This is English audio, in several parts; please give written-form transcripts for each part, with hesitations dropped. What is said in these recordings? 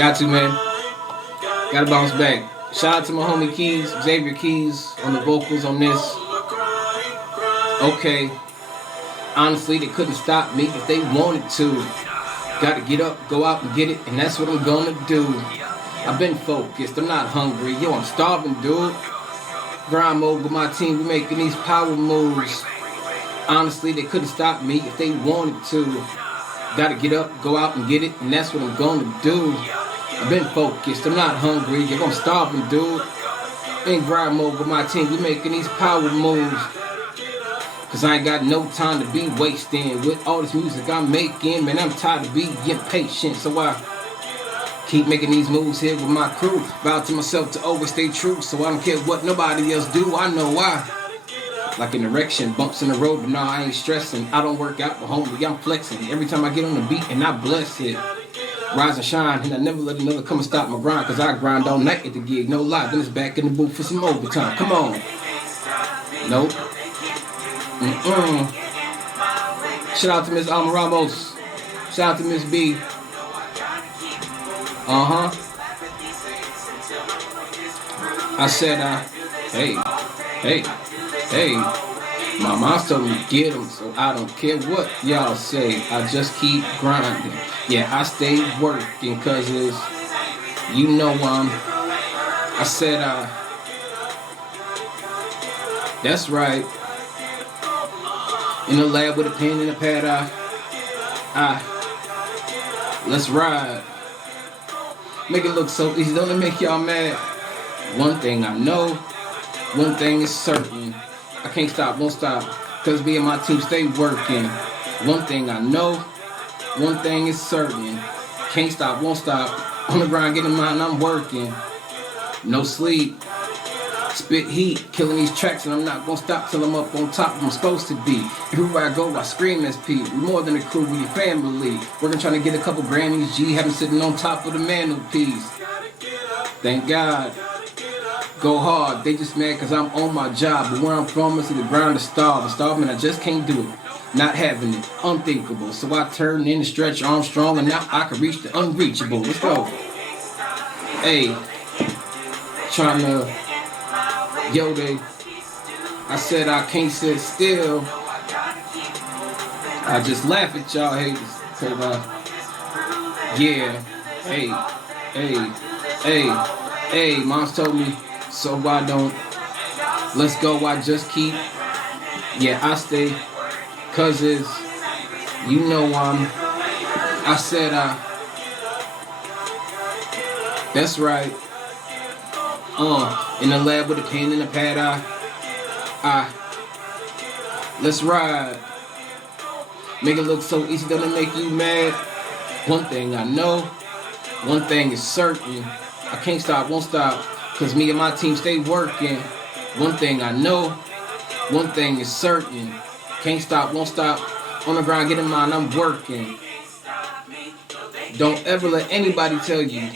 Got to, man. Gotta bounce back. Shout out to my homie Keys, Xavier Keys, on the vocals on this. Okay. Honestly, they couldn't stop me if they wanted to. Gotta get up, go out and get it, and that's what I'm gonna do. I've been focused, I'm not hungry. Yo, I'm starving, dude. Grind mode with my team, we making these power moves. Honestly, they couldn't stop me if they wanted to. Gotta get up, go out and get it, and that's what I'm gonna do. I've been focused, I'm not hungry. Yo, I'm starving, dude. In grind mode with my team, we making these power moves. Cause I ain't got no time to be wasting with all this music I'm making. Man, I'm tired of being impatient, so I keep making these moves here with my crew. Vow to myself to always stay true, so I don't care what nobody else do. I know why. Like an erection, bumps in the road, but nah, I ain't stressing. I don't work out, but homie, I'm flexing. Every time I get on the beat and I bless it. Rise and shine, and I never let another come and stop my grind. Cause I grind all night at the gig, no lie. Then it's back in the booth for some overtime. Come on. Nope. Shout out to Miss Alma Ramos. Shout out to Miss B. I said, hey. My mom told me to get them, so I don't care what y'all say. I just keep grinding. Yeah, I stay working, cause it's, you know, I said, that's right. In the lab with a pen and a pad, let's ride. Make it look so easy, don't it make y'all mad? One thing I know, one thing is certain. I can't stop, won't stop, cause me and my team stay working. One thing I know, one thing is certain. Can't stop, won't stop, on the grind, getting mine, I'm working. No sleep. Spit heat, killing these tracks, and I'm not gonna stop till I'm up on top where I'm supposed to be. Everywhere I go, I scream SP. We more than a crew, we a family. Working trying to get a couple Grammys, G, have them sitting on top of the mantelpiece. Thank God. Go hard, they just mad cause I'm on my job. But where I'm from is to the ground to starve. And starving, I just can't do it. Not having it, unthinkable. So I turn in and stretch arms strong, and now I can reach the unreachable. Let's go. Hey, trying to... Yo, I said I can't sit still. I just laugh at y'all haters. Cause yeah, hey, moms told me, so I don't. Let's go, I just keep. Yeah, I stay. Cause it's, you know, I said, that's right. In the lab with a pen and a pad, let's ride. Make it look so easy, don't it make you mad? One thing I know, one thing is certain. I can't stop, won't stop, cause me and my team stay working. One thing I know, one thing is certain. Can't stop, won't stop, on the grind, getting mine, I'm working. Don't ever let anybody tell you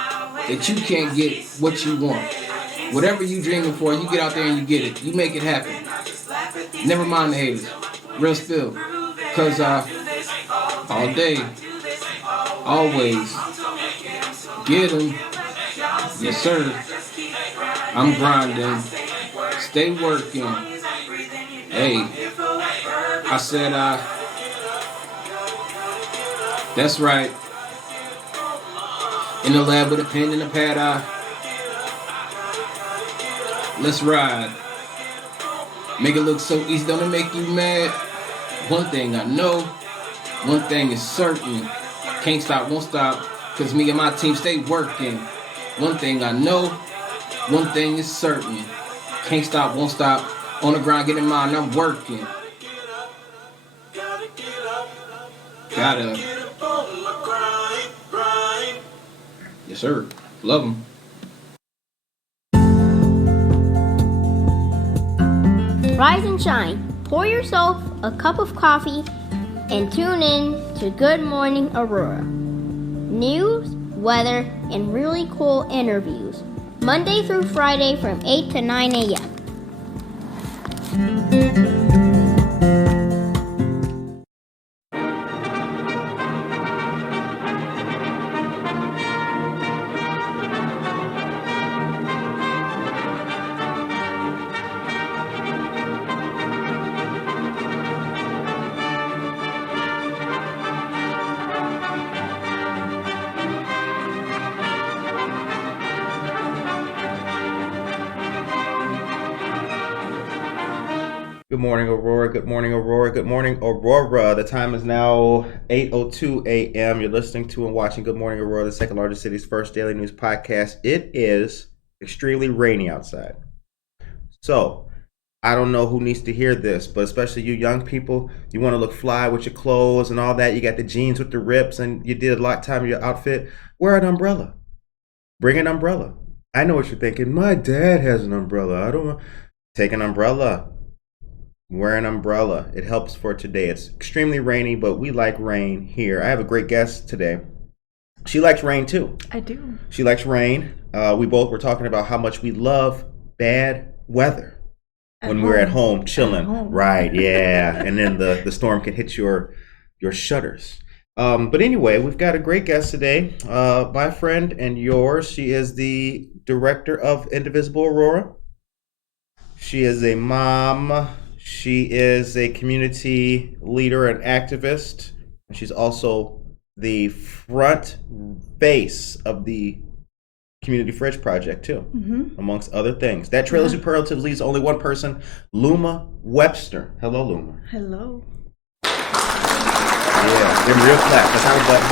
that you can't get what you want. Whatever you dreaming for, you get out there and you get it. You make it happen. Never mind the haters. Real spill. Cause all day, always, get them. Yes sir. I'm grinding. Stay working. Hey, I said that's right. In the lab with a pen and a pad, let's ride. Make it look so easy, don't it make you mad? One thing I know, one thing is certain. Can't stop, won't stop, cause me and my team stay working. One thing I know, one thing is certain. Can't stop, won't stop, on the grind, getting mine, I'm working. Gotta. Yes, sir. Love them. Rise and shine. Pour yourself a cup of coffee and tune in to Good Morning Aurora. News, weather, and really cool interviews. Monday through Friday from 8 to 9 a.m. Good morning, Aurora. Good morning, Aurora. Good morning, Aurora. The time is now 8:02 a.m. You're listening to and watching Good Morning, Aurora, the second largest city's first daily news podcast. It is extremely rainy outside. So, I don't know who needs to hear this, but especially you young people, you want to look fly with your clothes and all that. You got the jeans with the rips and you did a lot of time in your outfit. Wear an umbrella. Bring an umbrella. I know what you're thinking. My dad has an umbrella. I don't want. Take an umbrella. Wear an umbrella. It helps for today. It's extremely rainy, but we like rain here. I have a great guest today. She likes rain too. I do. She likes rain. We both were talking about how much we love bad weather when we're at home chilling. Right, yeah. And then the storm can hit your shutters. But anyway, we've got a great guest today. My friend and yours. She is the director of Indivisible Aurora. She is a mom. She is a community leader and activist. She's also the front face of the Community Fridge Project, too, amongst other things. That trailer superlative leads only one person, Luma Webster. Hello, Luma. Hello. Yeah, give me a real clap. That's how we button.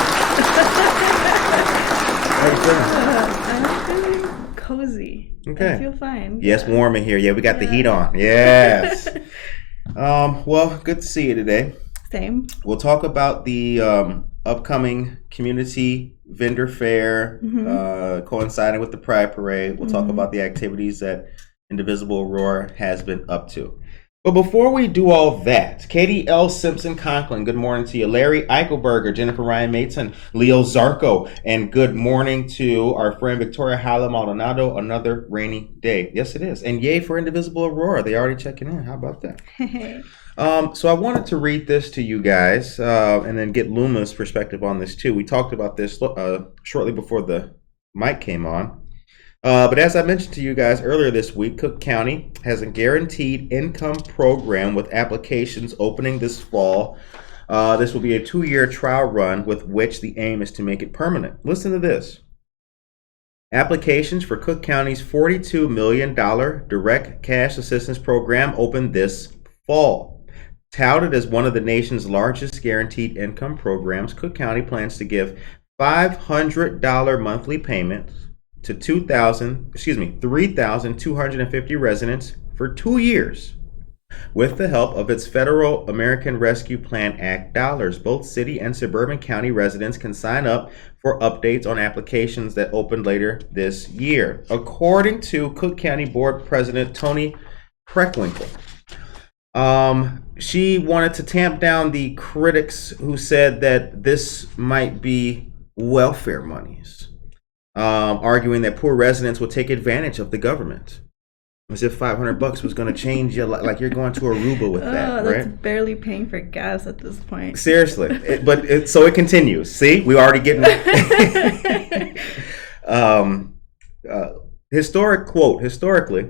I'm feeling cozy. Okay. I feel fine. Yes, warm in here. Yeah, we got the heat on. Yes. Well, good to see you today. Same. We'll talk about the upcoming community vendor fair coinciding with the Pride Parade. We'll talk about the activities that Indivisible Aurora has been up to. But before we do all that, Katie L. Simpson Conklin, good morning to you. Larry Eichelberger, Jennifer Ryan Mason, Leo Zarco, and good morning to our friend Victoria Hala Maldonado. Another rainy day. Yes, it is. And yay for Indivisible Aurora. They already checking in. How about that? So I wanted to read this to you guys and then get Luma's perspective on this too. We talked about this shortly before the mic came on. But as I mentioned to you guys earlier this week, Cook County has a guaranteed income program with applications opening this fall. This will be a 2-year trial run with which the aim is to make it permanent. Listen to this. Applications for Cook County's $42 million direct cash assistance program open this fall. Touted as one of the nation's largest guaranteed income programs, Cook County plans to give $500 monthly payments to 3,250 residents for 2 years with the help of its federal American Rescue Plan Act dollars. Both city and suburban county residents can sign up for updates on applications that open later this year. According to Cook County Board President Tony Preckwinkle, she wanted to tamp down the critics who said that this might be welfare monies. Arguing that poor residents will take advantage of the government, as if $500 was going to change your life, like you're going to Aruba with that, that's right? barely paying for gas at this point. Seriously, so it continues. See, we already getting historically,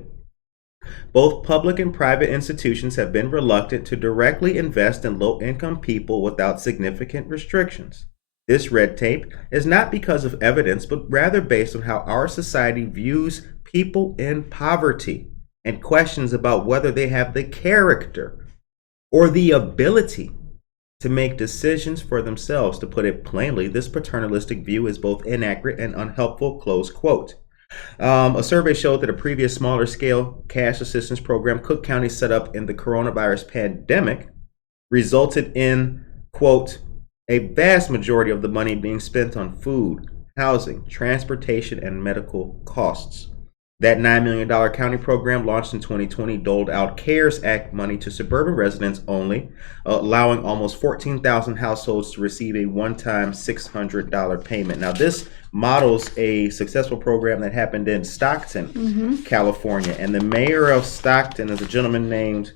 both public and private institutions have been reluctant to directly invest in low-income people without significant restrictions. This red tape is not because of evidence, but rather based on how our society views people in poverty and questions about whether they have the character or the ability to make decisions for themselves. To put it plainly, this paternalistic view is both inaccurate and unhelpful, close quote. A survey showed that a previous smaller scale cash assistance program Cook County set up in the coronavirus pandemic resulted in, quote, a vast majority of the money being spent on food, housing, transportation, and medical costs. That $9 million county program launched in 2020 doled out CARES Act money to suburban residents only, allowing almost 14,000 households to receive a one-time $600 payment. Now, this models a successful program that happened in Stockton, California. And the mayor of Stockton is a gentleman named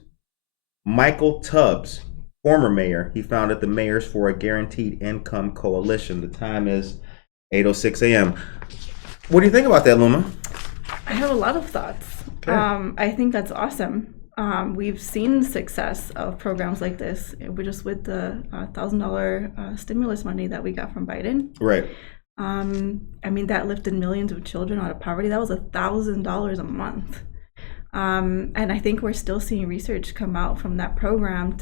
Michael Tubbs. Former mayor. He founded the Mayors for a Guaranteed Income Coalition. The time is 8:06 a.m. What do you think about that, Luma? I have a lot of thoughts. Okay. I think that's awesome. We've seen success of programs like this. We're just with the $1,000 stimulus money that we got from Biden. Right. I mean, that lifted millions of children out of poverty. That was $1,000 a month. And I think we're still seeing research come out from that program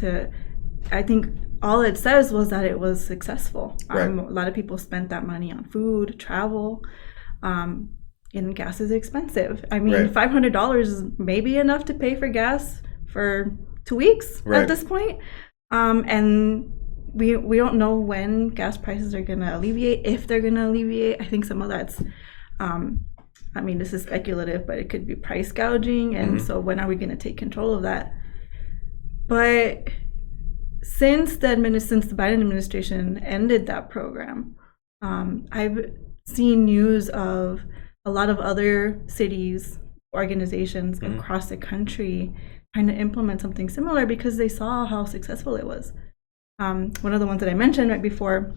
I think all it says was that it was successful. Right. A lot of people spent that money on food, travel, and gas is expensive. I mean, Right. $500 is maybe enough to pay for gas for 2 weeks Right. at this point. And we don't know when gas prices are going to alleviate, if they're going to alleviate. I think some of that's, I mean, this is speculative, but it could be price gouging. And so when are we going to take control of that? But since the Biden administration ended that program, I've seen news of a lot of other cities, organizations across the country trying to implement something similar because they saw how successful it was. One of the ones that I mentioned right before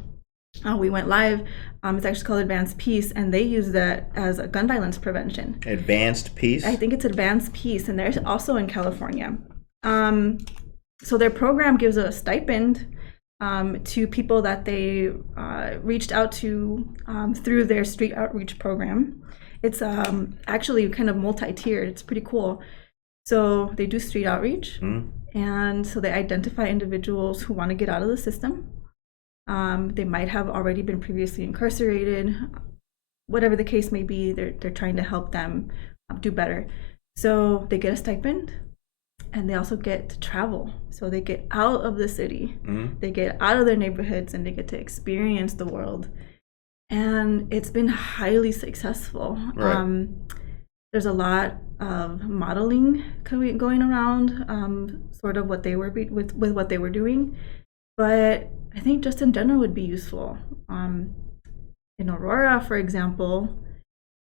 we went live, it's actually called Advanced Peace, and they use that as a gun violence prevention. Advanced Peace? I think it's Advanced Peace, and they're also in California. So their program gives a stipend to people that they reached out to through their street outreach program. It's actually kind of multi-tiered. It's pretty cool. So they do street outreach, and so they identify individuals who want to get out of the system. They might have already been previously incarcerated. Whatever the case may be, they're trying to help them do better. So they get a stipend, and they also get to travel. So they get out of the city, they get out of their neighborhoods, and they get to experience the world. And it's been highly successful. Right. There's a lot of modeling going around, sort of what they were with what they were doing. But I think just in general would be useful. In Aurora, for example,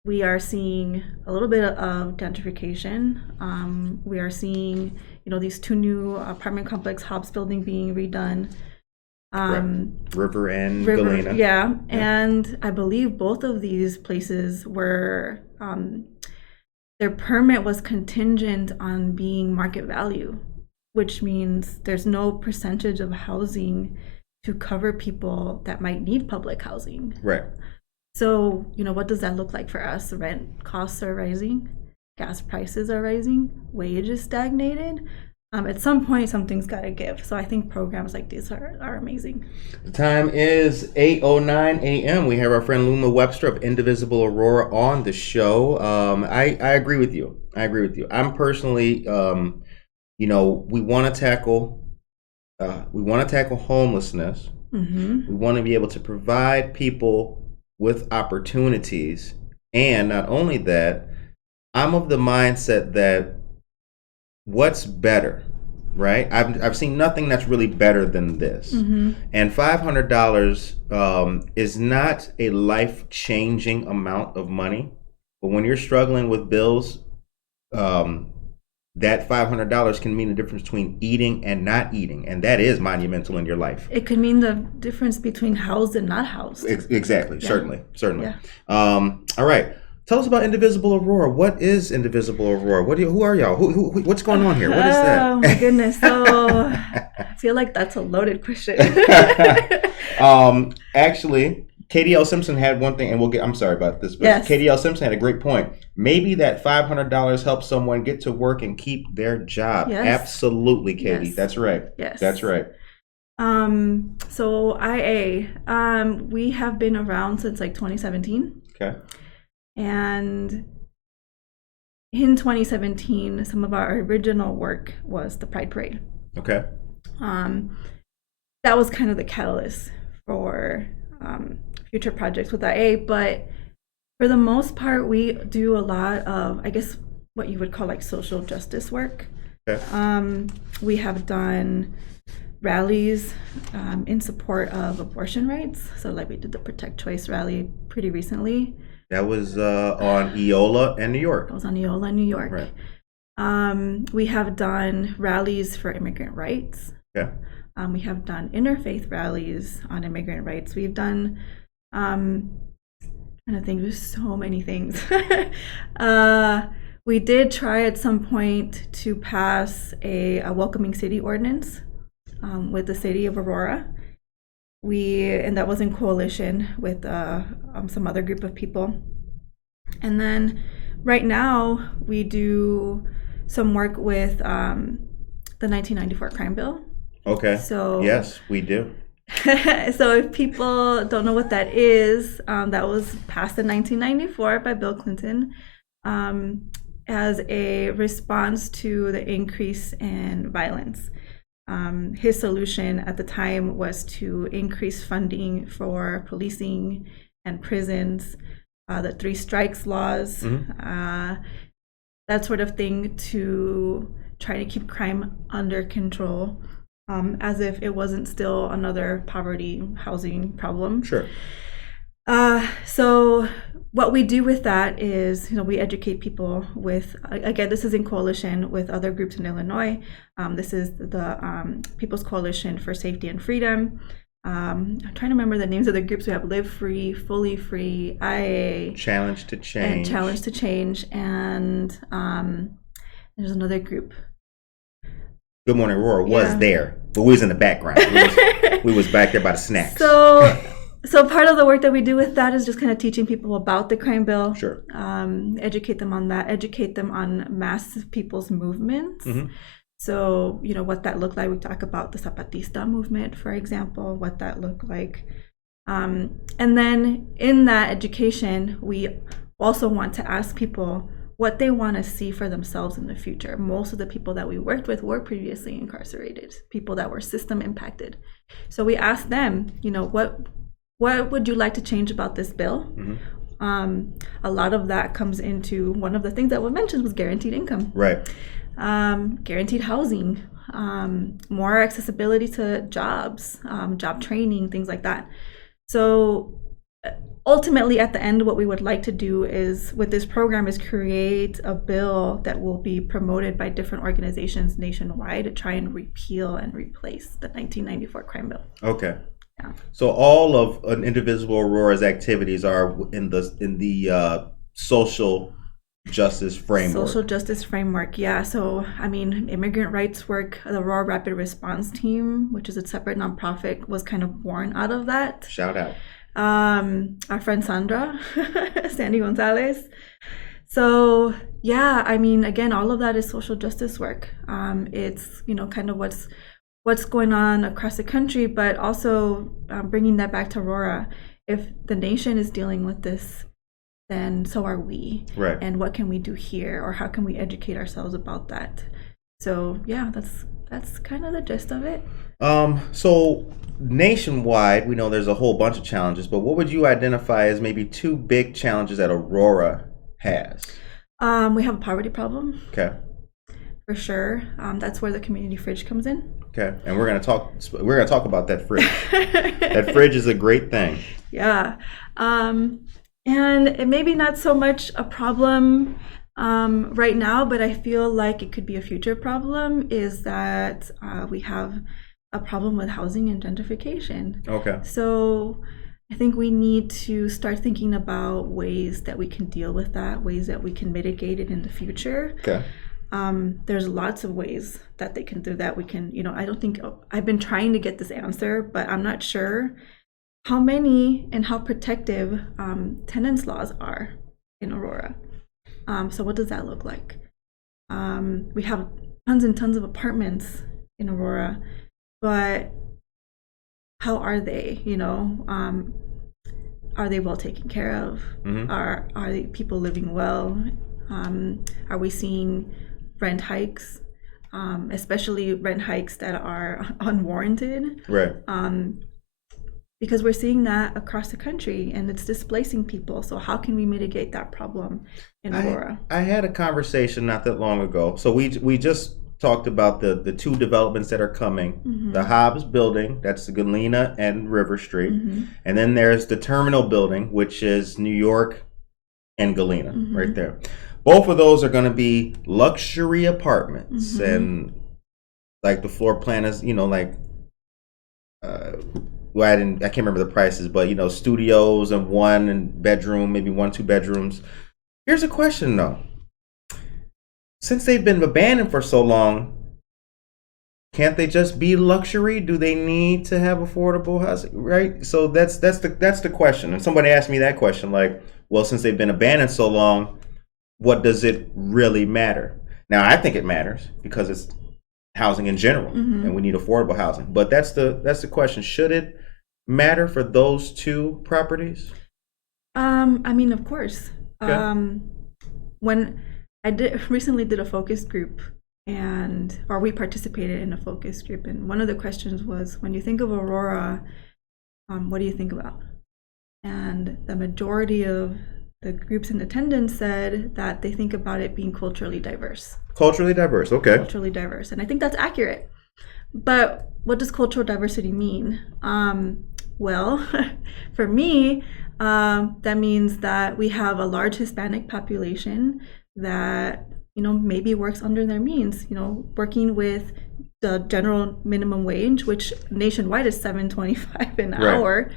we are seeing a little bit of gentrification. We are seeing, these 2 new apartment complex Hobbs building being redone. River and Galena. Yeah, and I believe both of these places were, their permit was contingent on being market value, which means there's no percentage of housing to cover people that might need public housing. Right. So, what does that look like for us? Rent costs are rising, gas prices are rising, wages stagnated. At some point, something's got to give. So I think programs like these are amazing. The time is 8:09 a.m. We have our friend Luma Webster of Indivisible Aurora on the show. I agree with you. I'm personally, we want to tackle homelessness. We want to be able to provide people with opportunities, and not only that, I'm of the mindset that what's better, right? I've seen nothing that's really better than this. And $500 is not a life-changing amount of money, but when you're struggling with bills, that $500 can mean the difference between eating and not eating, and that is monumental in your life. It could mean the difference between housed and not housed. Exactly. Yeah. Certainly. Yeah. All right. Tell us about Indivisible Aurora. What is Indivisible Aurora? Who are y'all? What's going on here? What is that? Oh my goodness. So I feel like that's a loaded question. Actually, KDL Simpson had one thing, and I'm sorry about this, but yes. KDL Simpson had a great point. Maybe that $500 helps someone get to work and keep their job. Yes. Absolutely, Katie. Yes. That's right. Yes. That's right. So IA, we have been around since like 2017. Okay. And in 2017, some of our original work was the Pride Parade. Okay. That was kind of the catalyst for future projects with IA, but for the most part, we do a lot of, I guess, what you would call like social justice work. Okay. We have done rallies in support of abortion rights. So like we did the Protect Choice rally pretty recently. That was on Eola and New York. That was on Eola, New York. Right. We have done rallies for immigrant rights. Okay. We have done interfaith rallies on immigrant rights. We've done, I'm trying to think, there's so many things. We did try at some point to pass a welcoming city ordinance with the city of Aurora. And that was in coalition with some other group of people. And then right now we do some work with the 1994 crime bill. Okay. So yes, we do. So if people don't know what that is, that was passed in 1994 by Bill Clinton as a response to the increase in violence. His solution at the time was to increase funding for policing and prisons, the 3 strikes laws, that sort of thing, to try to keep crime under control, as if it wasn't still another poverty housing problem. Sure. So what we do with that is, we educate people with, again, this is in coalition with other groups in Illinois. This is the People's Coalition for Safety and Freedom. I'm trying to remember the names of the groups. We have Live Free, Fully Free, IAA, Challenge to Change. And there's another group. Good Morning Aurora was there, but we was in the background. We was back there by the snacks. So part of the work that we do with that is just kind of teaching people about the crime bill. Sure. Educate them on that. Educate them on massive people's movements. So, what that looked like. We talk about the Zapatista movement, for example, what that looked like. And then in that education, we also want to ask people what they want to see for themselves in the future. Most of the people that we worked with were previously incarcerated, people that were system impacted. So we asked them, what would you like to change about this bill? A lot of that comes into, one of the things that was mentioned was guaranteed income. Right. Guaranteed housing, more accessibility to jobs, job training, things like that. So ultimately, at the end, what we would like to do is, with this program, is create a bill that will be promoted by different organizations nationwide to try and repeal and replace the 1994 crime bill. Okay. Yeah. So all of an Indivisible Aurora's activities are in the social justice framework. Social justice framework, yeah. So, immigrant rights work, the Aurora Rapid Response Team, which is a separate nonprofit, was kind of born out of that. Shout out. Our friend Sandra, Sandy Gonzalez. So, yeah, again, all of that is social justice work. It's, kind of what's going on across the country, but also bringing that back to Aurora. If the nation is dealing with this, then so are we. Right. And what can we do here, or how can we educate ourselves about that? So yeah, that's kind of the gist of it. So nationwide, we know there's a whole bunch of challenges, but what would you identify as maybe 2 big challenges that Aurora has? We have a poverty problem. Okay. For sure. That's where the community fridge comes in. Okay. And we're gonna talk about that fridge. That fridge is a great thing. Yeah. And it may be not so much a problem right now, but I feel like it could be a future problem, is that we have a problem with housing and gentrification. Okay. So I think we need to start thinking about ways that we can deal with that, ways that we can mitigate it in the future. Okay. There's lots of ways that they can do that. We can, I don't think, I've been trying to get this answer, but I'm not sure how many and how protective tenants laws are in Aurora. So what does that look like? We have tons and tons of apartments in Aurora, but how are they? Are they well taken care of? Mm-hmm. Are the people living well? Are we seeing rent hikes, especially rent hikes that are unwarranted? Right. Because we're seeing that across the country, and it's displacing people. So how can we mitigate that problem in Aurora? I had a conversation not that long ago. So we just talked about the 2 developments that are coming. Mm-hmm. The Hobbs building, that's the Galena and River Street. Mm-hmm. And then there's the Terminal building, which is New York and Galena, mm-hmm. right there. Both of those are going to be luxury apartments. Mm-hmm. And like the floor plan is, I can't remember the prices, but studios and 1 bedroom, maybe 1, 2 bedrooms. Here's a question though. Since they've been abandoned for so long, can't they just be luxury? Do they need to have affordable housing? Right? So that's the question. And somebody asked me that question, like, well, since they've been abandoned so long, what does it really matter? Now, I think it matters because it's housing in general, and we need affordable housing. But that's the question. Should it matter for those two properties? I mean, of course. Okay. When I recently did a focus group, or we participated in a focus group, and one of the questions was, when you think of Aurora, what do you think about? And the majority of the groups in attendance said that they think about it being culturally diverse. Culturally diverse, okay. Culturally diverse, and I think that's accurate. But what does cultural diversity mean? Well, for me, that means that we have a large Hispanic population that, maybe works under their means, working with the general minimum wage, which nationwide is $7.25 an hour,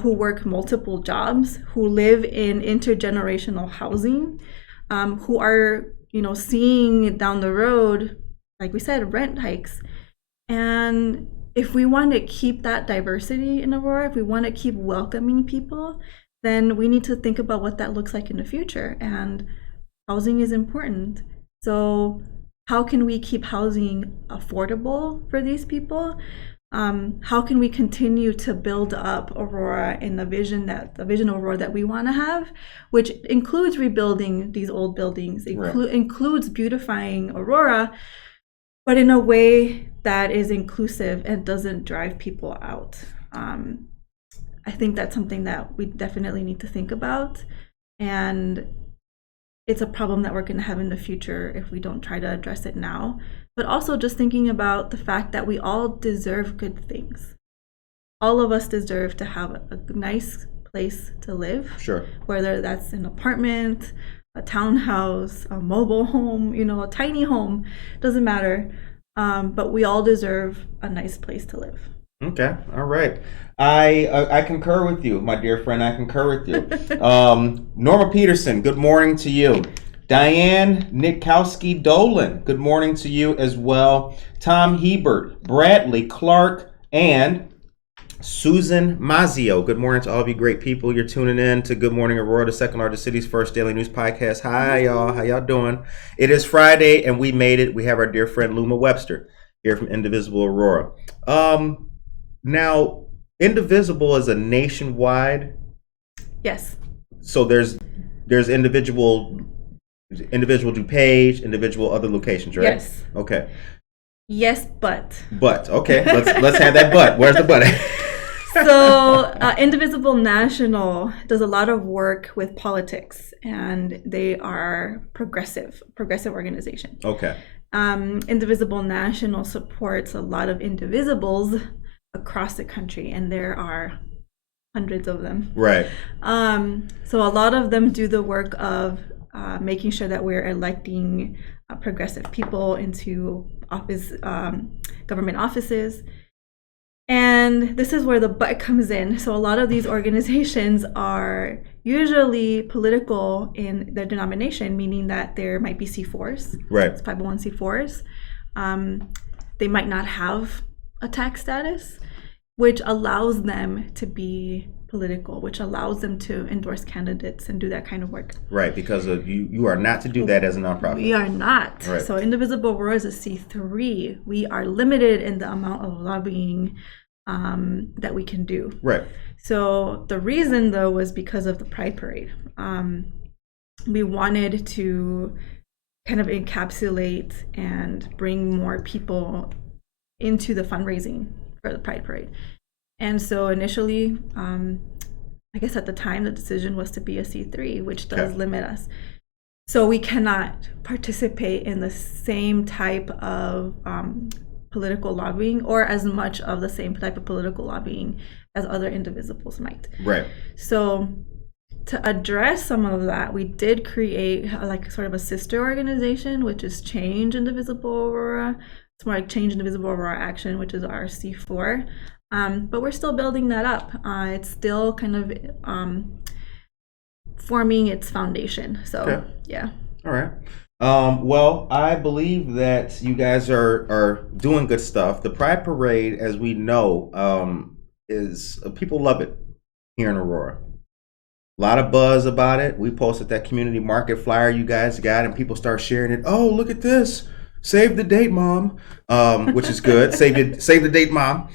who work multiple jobs, who live in intergenerational housing, who are, seeing down the road, like we said, rent hikes. And if we want to keep that diversity in Aurora, if we want to keep welcoming people, then we need to think about what that looks like in the future. And housing is important. So how can we keep housing affordable for these people? How can we continue to build up Aurora in the vision of Aurora that we want to have, which includes rebuilding these old buildings, includes beautifying Aurora, but in a way that is inclusive and doesn't drive people out. I think that's something that we definitely need to think about, and it's a problem that we're going to have in the future if we don't try to address it now. But also just thinking about the fact that we all deserve good things. All of us deserve to have a nice place to live. Sure. Whether that's an apartment, a townhouse, a mobile home, a tiny home, doesn't matter. But we all deserve a nice place to live. Okay, all right. I concur with you, my dear friend. I concur with you. Norma Peterson, good morning to you. Diane Nitkowski Dolan, good morning to you as well. Tom Hebert, Bradley Clark, and Susan Mazio. Good morning to all of you great people. You're tuning in to Good Morning Aurora, the second largest city's first daily news podcast. Hi, y'all. How y'all doing? It is Friday, and we made it. We have our dear friend Luma Webster here from Indivisible Aurora. Now, Indivisible is a nationwide. Yes. So there's individual DuPage, individual other locations, right? Yes. Okay. Yes, but. But okay, let's have that but. Where's the but? So Indivisible National does a lot of work with politics, and they are progressive organization. Okay. Indivisible National supports a lot of indivisibles across the country, and there are hundreds of them. Right. So a lot of them do the work of making sure that we're electing progressive people into government offices. And this is where the but comes in. So a lot of these organizations are usually political in their denomination, meaning that there might be C4s, right? 501c4s. They might not have a tax status, which allows them to be political, which allows them to endorse candidates and do that kind of work. Right, because you are not to do that as a nonprofit. We are not. Right. So Indivisible Aurora is a C3. We are limited in the amount of lobbying that we can do. Right. So the reason, though, was because of the Pride Parade. We wanted to kind of encapsulate and bring more people into the fundraising for the Pride Parade. And so initially, I guess at the time, the decision was to be a C3, which does limit us. So we cannot participate in the same type of political lobbying, or as much of the same type of political lobbying as other indivisibles might. Right. So to address some of that, we did create like sort of a sister organization, which is Change Indivisible Aurora. It's more like Change Indivisible Aurora Action, which is our C4. But we're still building that up. It's still kind of forming its foundation. So, yeah. All right. Well, I believe that you guys are doing good stuff. The Pride Parade, as we know, is people love it here in Aurora. A lot of buzz about it. We posted that community market flyer you guys got, and people start sharing it. Oh, look at this. Save the date, Mom. Which is good. Save the date, Mom.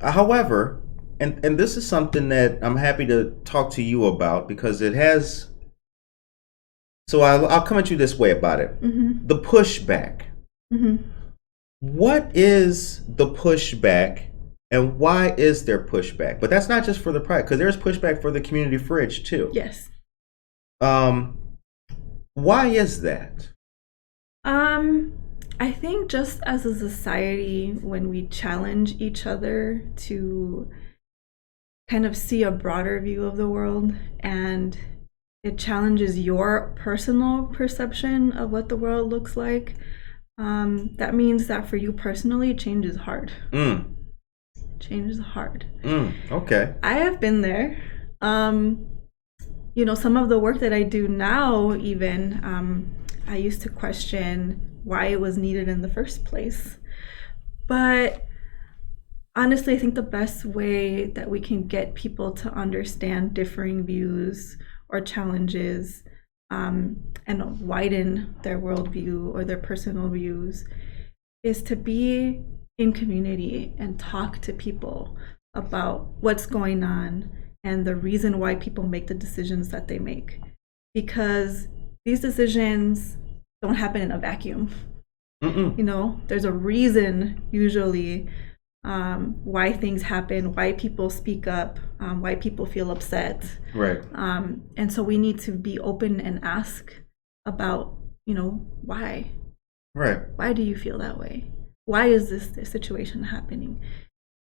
However, and this is something that I'm happy to talk to you about because it has. So I'll come at you this way about it. Mm-hmm. The pushback. Mm-hmm. What is the pushback, and why is there pushback? But that's not just for the pride, because there's pushback for the community fridge too. Yes. Why is that? I think just as a society, when we challenge each other to kind of see a broader view of the world, and it challenges your personal perception of what the world looks like, that means that for you personally, change is hard. Change is hard. Okay. I have been there. Some of the work that I do now, even, I used to question why it was needed in the first place. But honestly, I think the best way that we can get people to understand differing views or challenges, and widen their worldview or their personal views, is to be in community and talk to people about what's going on and the reason why people make the decisions that they make. Because these decisions don't happen in a vacuum. There's a reason usually why things happen, why people speak up, why people feel upset. Right. And so we need to be open and ask about, why. Right. Why do you feel that way? Why is this situation happening?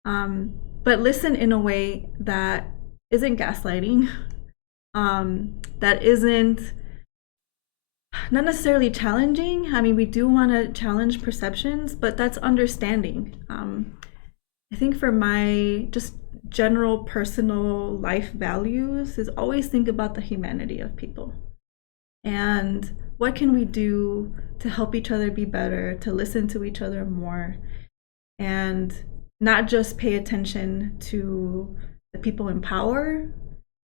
But listen in a way that isn't gaslighting, that isn't not necessarily challenging. I mean, we do want to challenge perceptions, but that's understanding. I think for my just general personal life values is always think about the humanity of people. And what can we do to help each other be better, to listen to each other more, and not just pay attention to the people in power,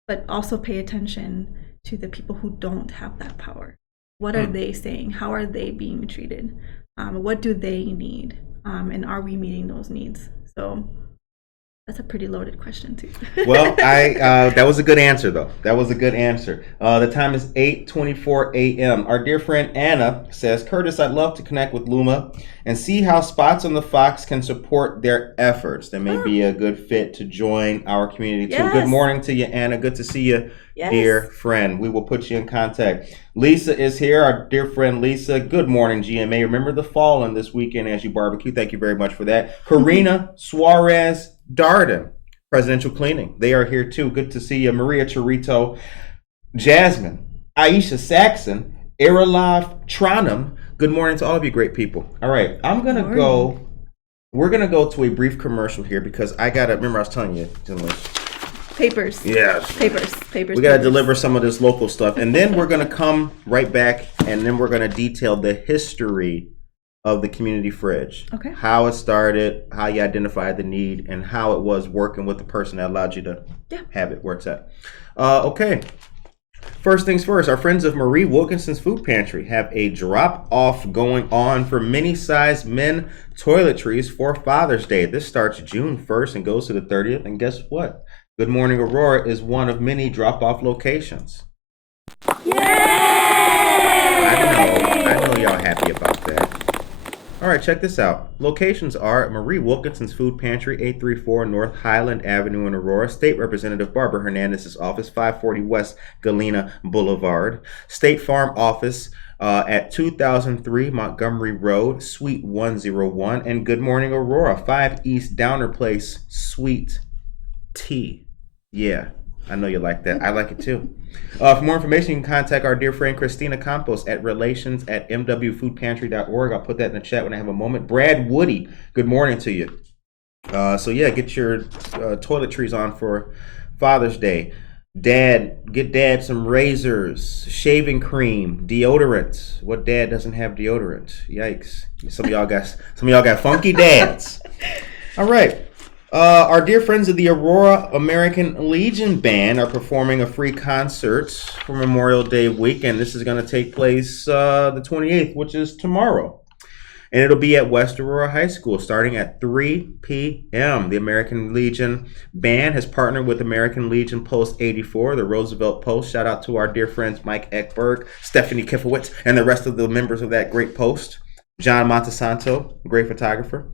but also pay attention to the people who don't have that power. What are they saying? How are they being treated? What do they need? And are we meeting those needs? So that's a pretty loaded question too. Well, that was a good answer though. That was a good answer. The time is 8:24 a.m. Our dear friend Anna says, Curtis, I'd love to connect with Luma and see how Spots on the Fox can support their efforts. That may be a good fit to join our community too. Yes. Good morning to you, Anna. Good to see you, Yes. dear friend. We will put you in contact. Lisa is here, our dear friend Lisa. Good morning, GMA. Remember the Fallen this weekend as you barbecue. Thank you very much for that. Karina Suarez Darden, Presidential Cleaning. They are here too. Good to see you. Maria Chirito, Jasmine, Aisha Saxon, Erolav Tranum. Good morning to all of you great people. All right, we're going to go to a brief commercial here because remember I was telling you, Papers. Yes. Papers. We got to deliver some of this local stuff. And then we're going to come right back and then we're going to detail the history of the community fridge. Okay. How it started, how you identified the need, and how it was working with the person that allowed you to have it where it's at. Okay. First things first, our friends of Marie Wilkinson's Food Pantry have a drop-off going on for mini-sized men toiletries for Father's Day. This starts June 1st and goes to the 30th. And guess what? Good Morning Aurora is one of many drop-off locations. Yay! I know y'all happy about that. All right, check this out. Locations are Marie Wilkinson's Food Pantry, 834 North Highland Avenue in Aurora. State Representative Barbara Hernandez's office, 540 West Galena Boulevard. State Farm office at 2003 Montgomery Road, Suite 101. And Good Morning Aurora, 5 East Downer Place, Suite T. Yeah, I know you like that. I like it too. For more information, you can contact our dear friend Christina Campos at relations@mwfoodpantry.org. I'll put that in the chat when I have a moment. Brad Woody, good morning to you. Get your toiletries on for Father's Day. Get dad some razors, shaving cream, deodorant. What dad doesn't have deodorant? Yikes! Some of y'all got funky dads. All right. Our dear friends of the Aurora American Legion Band are performing a free concert for Memorial Day weekend. This is going to take place the 28th, which is tomorrow. And it'll be at West Aurora High School starting at 3 p.m. The American Legion Band has partnered with American Legion Post 84, the Roosevelt Post. Shout out to our dear friends Mike Eckberg, Stephanie Kifowitz, and the rest of the members of that great post. John Montesanto, great photographer.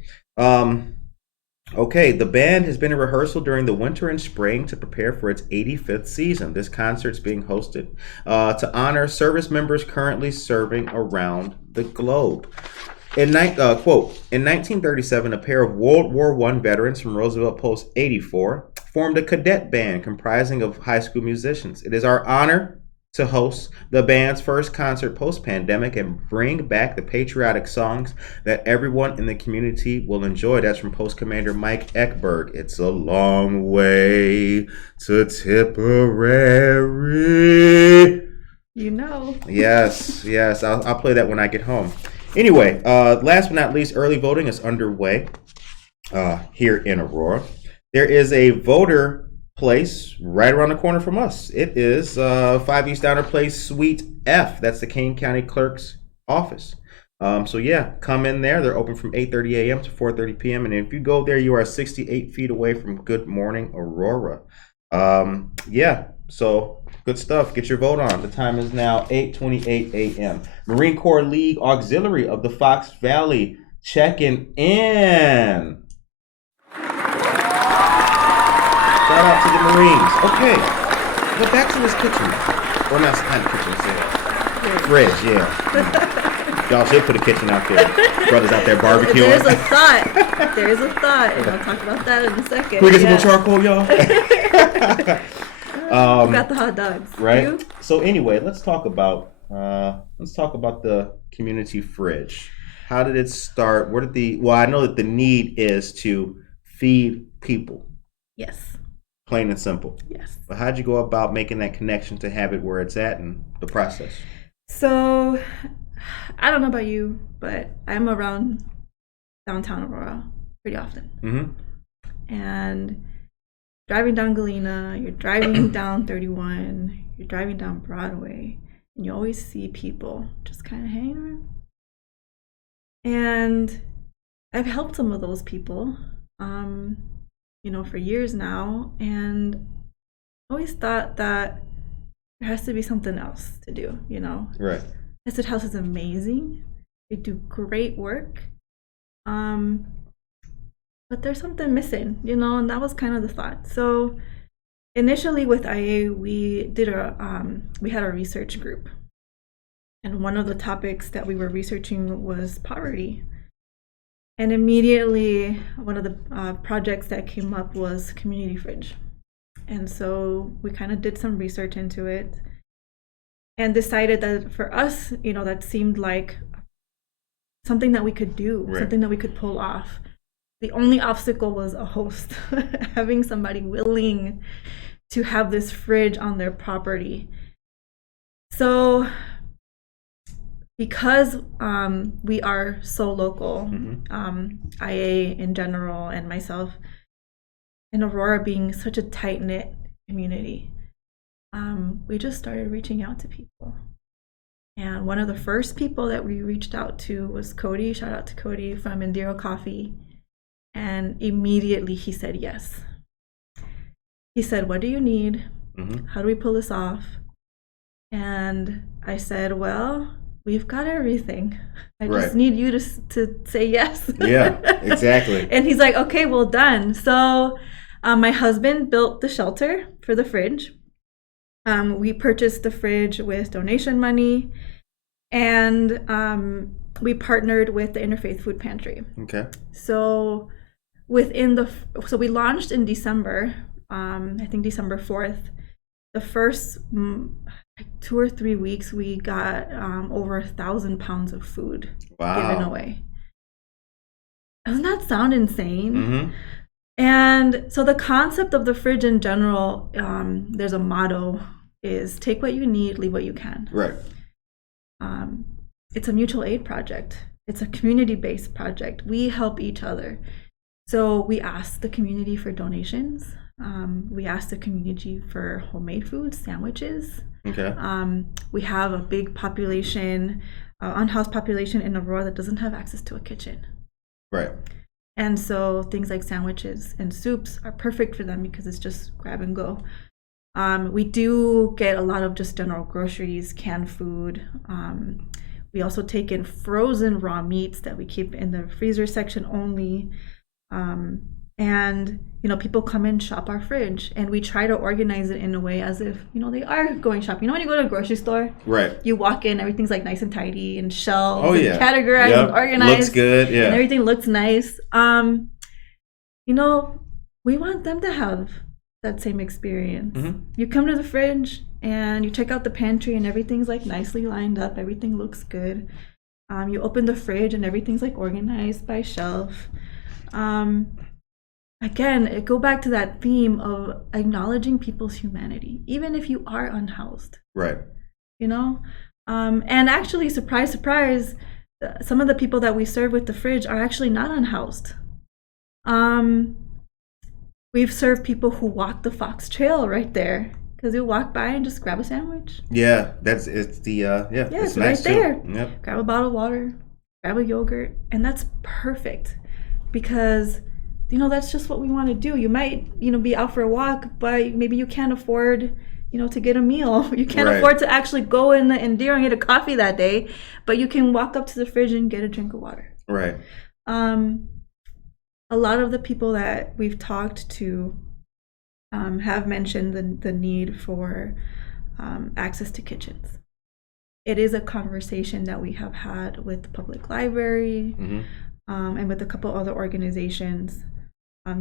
Okay, the band has been in rehearsal during the winter and spring to prepare for its 85th season. This concert's being hosted to honor service members currently serving around the globe. Quote, in 1937, a pair of World War I veterans from Roosevelt Post 84 formed a cadet band comprising of high school musicians. It is our honor to host the band's first concert post-pandemic and bring back the patriotic songs that everyone in the community will enjoy. That's from Post Commander Mike Eckberg. It's a long way to Tipperary. You know. Yes. I'll play that when I get home. Anyway, last but not least, early voting is underway here in Aurora. There is a voter place right around the corner from us. It is 5 East Downer Place, Suite F. That's the Kane County Clerk's office. So yeah, come in there. They're open from 8:30 a.m. to 4:30 p.m. And if you go there, you are 68 feet away from Good Morning Aurora. So good stuff. Get your vote on. The time is now 8:28 a.m. Marine Corps League Auxiliary of the Fox Valley checking in. Shout out to the Marines. Okay, but back to this kitchen. Or not kind of kitchen, say fridge, yeah. Y'all should put a kitchen out there. Brothers out there barbecuing. There's a thought. There's a thought, and I'll talk about that in a second. Can we get some more charcoal, y'all? Got the hot dogs. Right. You? So anyway, let's talk about the community fridge. How did it start? I know that the need is to feed people. Yes. Plain and simple. Yes. But how'd you go about making that connection to have it where it's at and the process? So, I don't know about you, but I'm around downtown Aurora pretty often. Mm-hmm. And driving down Galena, you're driving down 31, you're driving down Broadway, and you always see people just kind of hanging around. And I've helped some of those people, for years now, and I always thought that there has to be something else to do, Right. Acid House is amazing. They do great work. But there's something missing, and that was kind of the thought. So initially with IA, we had a research group. And one of the topics that we were researching was poverty. And immediately, one of the projects that came up was community fridge. And so we kind of did some research into it and decided that for us, that seemed like something that we could do, right. Something that we could pull off. The only obstacle was a host, having somebody willing to have this fridge on their property. So because we are so local, IA in general and myself, and Aurora being such a tight-knit community, we just started reaching out to people. And one of the first people that we reached out to was Cody. Shout out to Cody from Indiro Coffee. And immediately he said yes. He said, "What do you need? How do we pull this off?" And I said, "Well, we've got everything. I just need you to say yes." Yeah, exactly. And he's like, "Okay, well, done." So my husband built the shelter for the fridge. We purchased the fridge with donation money, and we partnered with the Interfaith Food Pantry. Okay. So so we launched in December, I think December 4th. The first 2 or 3 weeks, we got over 1,000 pounds of food given away. Doesn't that sound insane? Mm-hmm. And so the concept of the fridge in general, there's a motto, is take what you need, leave what you can. Right. It's a mutual aid project. It's a community-based project. We help each other. So we asked the community for donations. We asked the community for homemade food, sandwiches. Okay. We have a big population, unhoused population in Aurora that doesn't have access to a kitchen. Right. And so things like sandwiches and soups are perfect for them because it's just grab and go. We do get a lot of just general groceries, canned food. We also take in frozen raw meats that we keep in the freezer section only. And people come and shop our fridge, and we try to organize it in a way as if they are going shopping. When you go to a grocery store, right, you walk in, everything's like nice and tidy and shelved, oh, yeah, and categorized, yep. and organized. Looks good, yeah, and everything looks nice. We want them to have that same experience. Mm-hmm. You come to the fridge and you check out the pantry, and everything's like nicely lined up. Everything looks good. You open the fridge and everything's like organized by shelf. Again, it go back to that theme of acknowledging people's humanity, even if you are unhoused. Right. And actually, surprise, surprise, some of the people that we serve with the fridge are actually not unhoused. We've served people who walk the Fox Trail right there because you walk by and just grab a sandwich. Yeah, it's it's nice right there. Too. Yep. Grab a bottle of water, grab a yogurt, and that's perfect because that's just what we want to do. You might be out for a walk, but maybe you can't afford to get a meal. You can't right. afford to actually go in the Endear and get a coffee that day, but you can walk up to the fridge and get a drink of water. Right. A lot of the people that we've talked to have mentioned the need for access to kitchens. It is a conversation that we have had with the public library, mm-hmm. And with a couple other organizations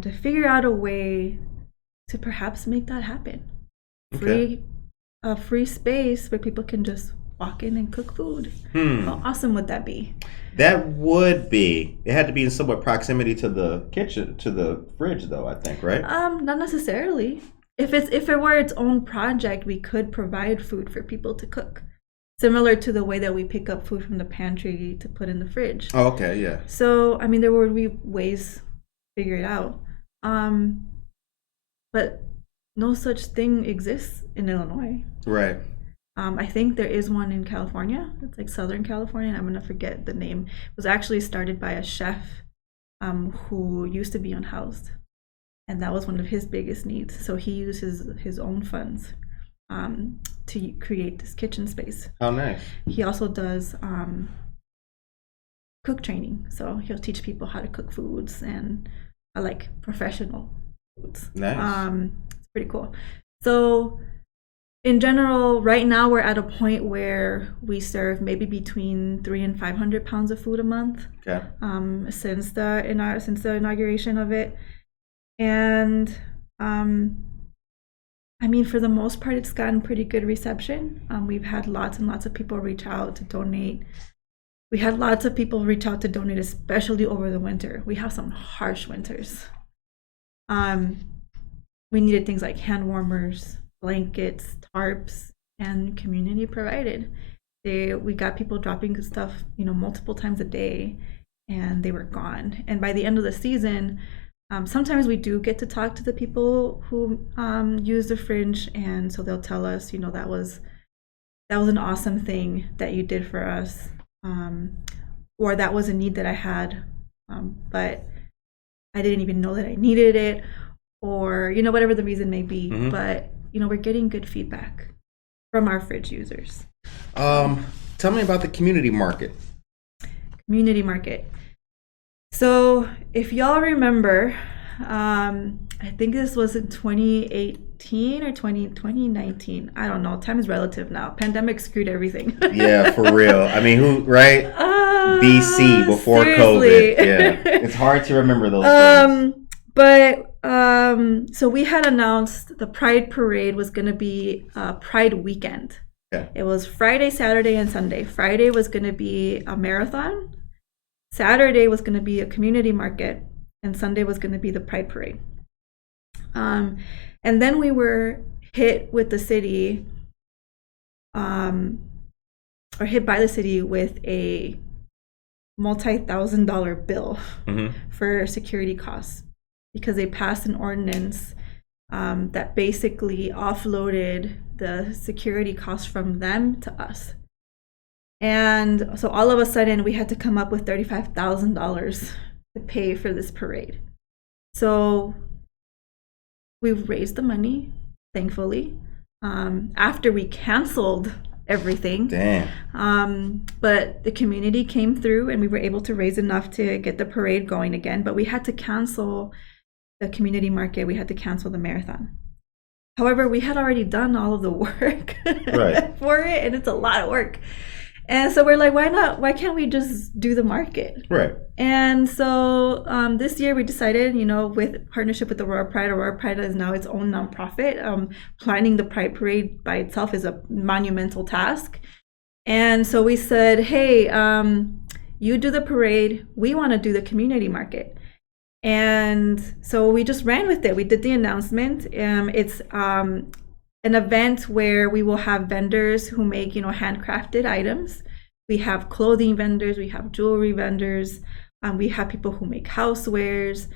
to figure out a way to perhaps make that happen. Okay. Free space where people can just walk in and cook food. How awesome would that be? That would be. It had to be in somewhat proximity to the kitchen, to the fridge, though, I think, right? Not necessarily. If it were its own project, we could provide food for people to cook, similar to the way that we pick up food from the pantry to put in the fridge. Oh, okay, yeah. So, there would be ways to figure it out. But no such thing exists in Illinois. Right. I think there is one in California. It's like Southern California, and I'm gonna forget the name. It was actually started by a chef who used to be unhoused, and that was one of his biggest needs. So he used his own funds to create this kitchen space. Oh, nice. He also does cook training, so he'll teach people how to cook foods and like professional foods. Nice. It's pretty cool. So in general, right now we're at a point where we serve maybe between 300 and 500 pounds of food a month. Okay. Since the inauguration of it, and for the most part, it's gotten pretty good reception. We've had lots and lots of people reach out to donate. We had lots of people reach out to donate, especially over the winter. We have some harsh winters. We needed things like hand warmers, blankets, tarps, and community provided. We got people dropping stuff, multiple times a day, and they were gone. And by the end of the season, sometimes we do get to talk to the people who use the fridge, and so they'll tell us, that was an awesome thing that you did for us, or that was a need that I had, but I didn't even know that I needed it, or whatever the reason may be. Mm-hmm. But we're getting good feedback from our fridge users. Tell me about the community market. Community market. So if y'all remember, I think this was in 2018 or 2019. I don't know. Time is relative now. Pandemic screwed everything. Yeah, for real. Who, right? BC, before seriously. COVID. Yeah. It's hard to remember those things. But so we had announced the Pride Parade was going to be Pride weekend. Okay. It was Friday, Saturday, and Sunday. Friday was going to be a marathon. Saturday was going to be a community market, and Sunday was going to be the Pride Parade. And then we were hit with the city, or hit by the city with a multi-$1,000 bill Mm-hmm. for security costs because they passed an ordinance that basically offloaded the security costs from them to us. And so all of a sudden we had to come up with $35,000 to pay for this parade. So we raised the money, thankfully, after we canceled everything. Damn. But the community came through and we were able to raise enough to get the parade going again. But we had to cancel the community market. We had to cancel the marathon. However, we had already done all of the work Right. for it, and it's a lot of work. And so we're like, why not? Why can't we just do the market? Right. And so this year we decided, with partnership with Aurora Pride is now its own nonprofit. Planning the Pride Parade by itself is a monumental task. And so we said, hey, you do the parade. We want to do the community market. And so we just ran with it. We did the announcement. It's an event where we will have vendors who make, handcrafted items. We have clothing vendors, we have jewelry vendors, we have people who make housewares,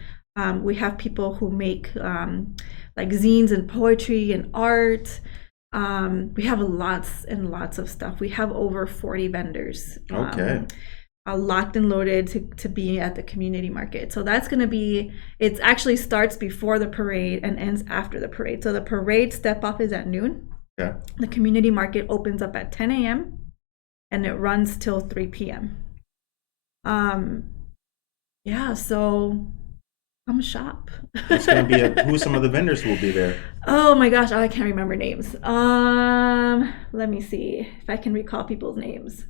we have people who make like zines and poetry and art. We have lots and lots of stuff. We have over 40 vendors. Okay. Locked and loaded to be at the community market. So that's going to be, it actually starts before the parade and ends after the parade. So the parade step off is at noon. Okay. The community market opens up at 10 a.m. and it runs till 3 p.m. Yeah, so come shop. It's going to be who's some of the vendors who will be there? Oh my gosh, I can't remember names. Let me see if I can recall people's names.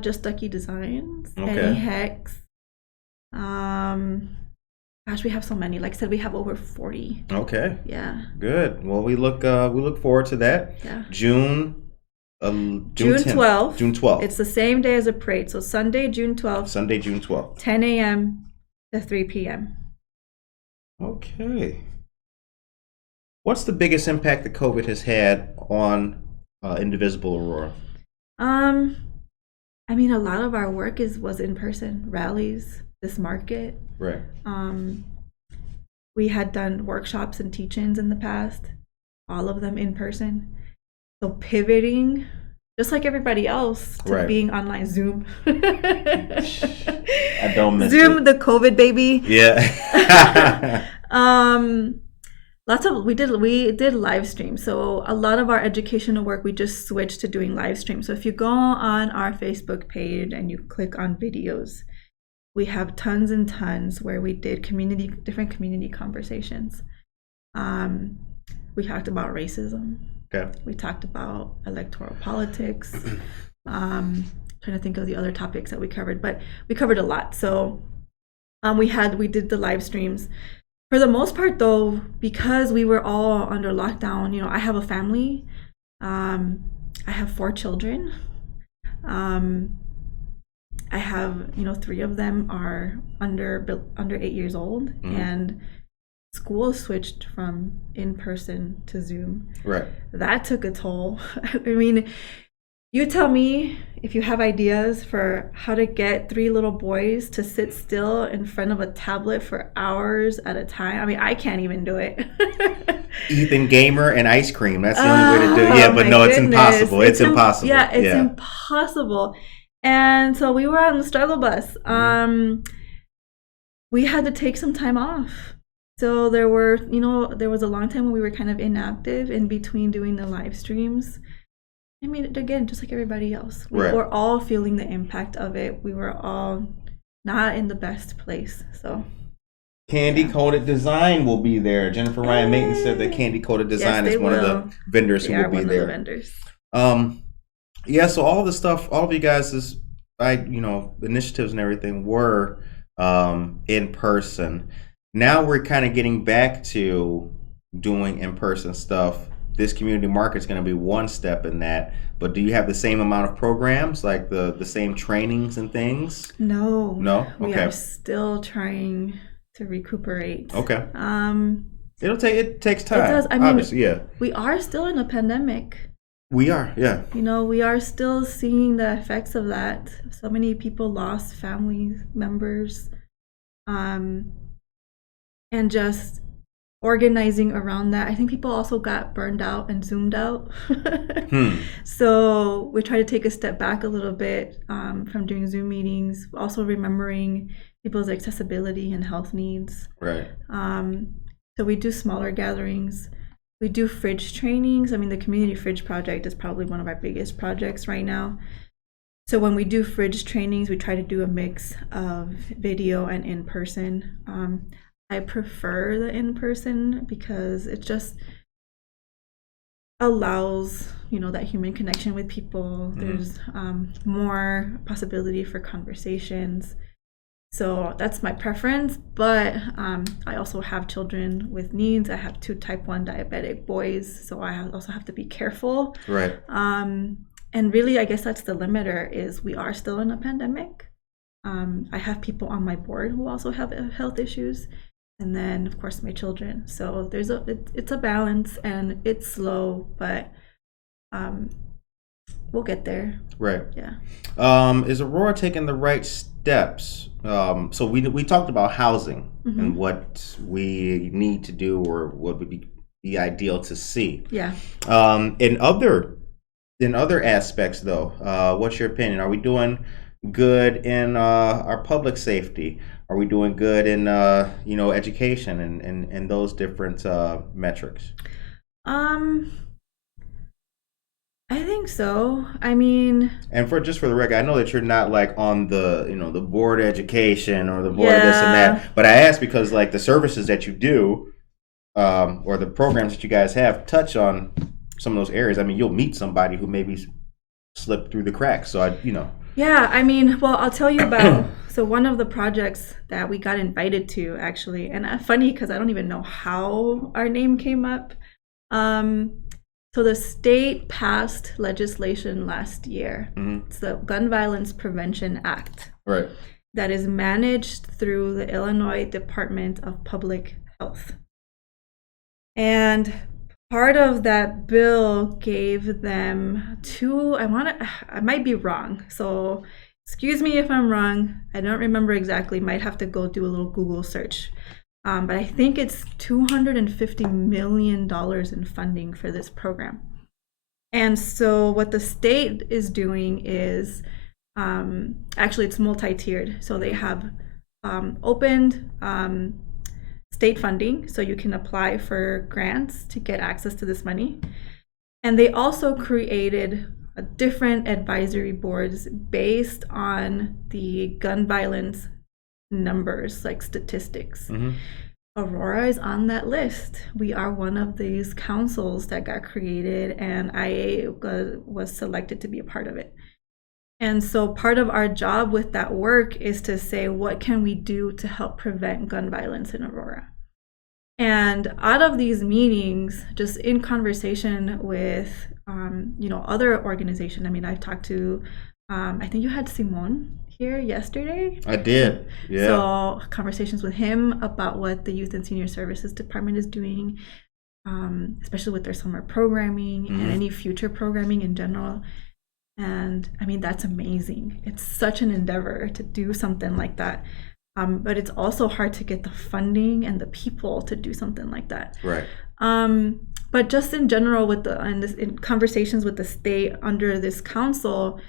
Just Ducky Designs, Okay. Any Hex. Gosh, we have so many. Like I said, we have over 40. Okay. Yeah. Good. Well, we look forward to that. Yeah. June 12th. June 12th. It's the same day as a parade. So Sunday, June 12th. Sunday, June 12th. 10 a.m. to 3 p.m. Okay. What's the biggest impact that COVID has had on Indivisible Aurora? I mean, a lot of our work was in person, rallies, this market. Right. We had done workshops and teach-ins in the past, all of them in person. So pivoting, just like everybody else, to Right. being online Zoom. I don't miss Zoom, it. the COVID baby. Yeah. We did live streams. So a lot of our educational work, we just switched to doing live streams. So if you go on our Facebook page and you click on videos, we have tons and tons where we did different community conversations. We talked about racism. Okay. We talked about electoral politics. Trying to think of the other topics that we covered, but we covered a lot. So we did the live streams. For the most part, though, because we were all under lockdown, I have a family. I have 4 children. I have, 3 of them are under 8 years old, Mm-hmm. and school switched from in person to Zoom. Right. That took a toll. I mean, you tell me if you have ideas for how to get 3 little boys to sit still in front of a tablet for hours at a time. I mean, I can't even do it. Ethan Gamer and ice cream. That's the only way to do it. Yeah, but no, it's impossible. It's impossible. Yeah, it's impossible. And so we were on the struggle bus. We had to take some time off. So there was a long time when we were kind of inactive in between doing the live streams. I mean, again, just like everybody else, we Right. were all feeling the impact of it. We were all not in the best place. So Candy Coated Design will be there. Jennifer Ryan Mayton said that Candy Coated Design is one of the vendors who will be there. One of the vendors. Yeah, so all the stuff, all of you guys' initiatives and everything were in person. Now we're kind of getting back to doing in-person stuff. This community market is going to be one step in that. But do you have the same amount of programs, like the same trainings and things? No. No? We Okay. are still trying to recuperate. Okay. It takes time. It does. I mean, obviously, yeah. we are still in a pandemic. We are, yeah. You know, we are still seeing the effects of that. So many people lost family members, and just organizing around that. I think people also got burned out and zoomed out. So we try to take a step back a little bit from doing Zoom meetings, also remembering people's accessibility and health needs. Right. So we do smaller gatherings. We do fridge trainings. I mean, the community fridge project is probably one of our biggest projects right now. So when we do fridge trainings, we try to do a mix of video and in-person. I prefer the in-person because it just allows, you know, that human connection with people. There's more possibility for conversations. So that's my preference, but I also have children with needs. I have 2 type 1 diabetic boys, so I also have to be careful. Right. And really, I guess that's the limiter, is we are still in a pandemic. I have people on my board who also have health issues, and then of course my children. So it's a balance, and it's slow, but we'll get there. Right. Yeah. Is Aurora taking the right steps? So we talked about housing and what we need to do, or what would be ideal to see. Yeah. In other aspects, though, what's your opinion? Are we doing good in our public safety? Are we doing good in education and those different metrics? I think so. I mean, and for the record, I know that you're not like on the the board of education or the board of this and that, but I ask because like the services that you do, or the programs that you guys have touch on some of those areas. I mean, you'll meet somebody who maybe slipped through the cracks. So Yeah, I mean, well, I'll tell you about, so one of the projects that we got invited to, actually, and funny because I don't even know how our name came up. So the state passed legislation last year. It's the Gun Violence Prevention Act. Right. That is managed through the Illinois Department of Public Health. And part of that bill gave them I might be wrong, so excuse me if I'm wrong. I don't remember exactly, might have to go do a little Google search. But I think it's $250 million in funding for this program. And so what the state is doing is, actually it's multi-tiered. So they have opened state funding, so you can apply for grants to get access to this money. And they also created different advisory boards based on the gun violence numbers, like statistics. Aurora is on that list. We are one of these councils that got created, and I was selected to be a part of it. And so part of our job with that work is to say, what can we do to help prevent gun violence in Aurora? And out of these meetings, just in conversation with other organizations, I mean, I've talked to, I think you had Simon here yesterday. I did, yeah. So conversations with him about what the Youth and Senior Services Department is doing, especially with their summer programming and any future programming in general. And I mean, that's amazing. It's such an endeavor to do something like that. But it's also hard to get the funding and the people to do something like that. Right. But just in general, in conversations with the state under this council,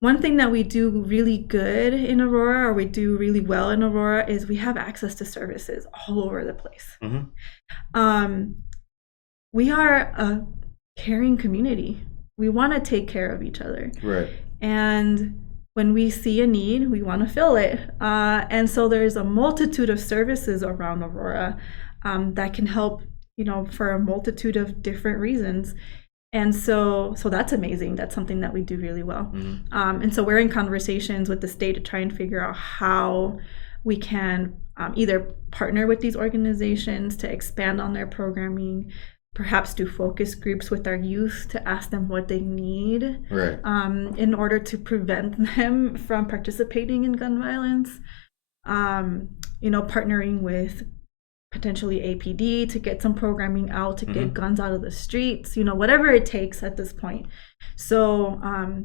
one thing that we do really good in Aurora, or we do really well in Aurora, is we have access to services all over the place. We are a caring community. We want to take care of each other. Right. And when we see a need, we want to fill it. And so there's a multitude of services around Aurora that can help, for a multitude of different reasons. And so that's amazing. That's something that we do really well. And so we're in conversations with the state to try and figure out how we can either partner with these organizations to expand on their programming, perhaps do focus groups with our youth to ask them what they need, right, in order to prevent them from participating in gun violence. Partnering with potentially APD to get some programming out, to get guns out of the streets, whatever it takes at this point. So,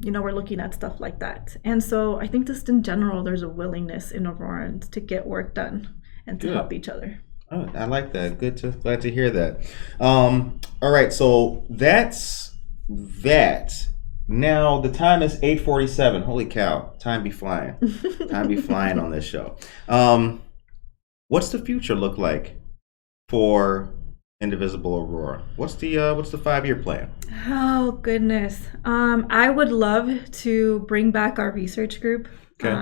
we're looking at stuff like that. And so I think just in general, there's a willingness in Aurorans to get work done and to help each other. Oh, I like that. Glad to hear that. All right, so that's that. Now the time is 8:47. Holy cow, time be flying. Time be flying on this show. What's the future look like for Indivisible Aurora? What's the 5-year plan? Oh goodness. I would love to bring back our research group. Okay.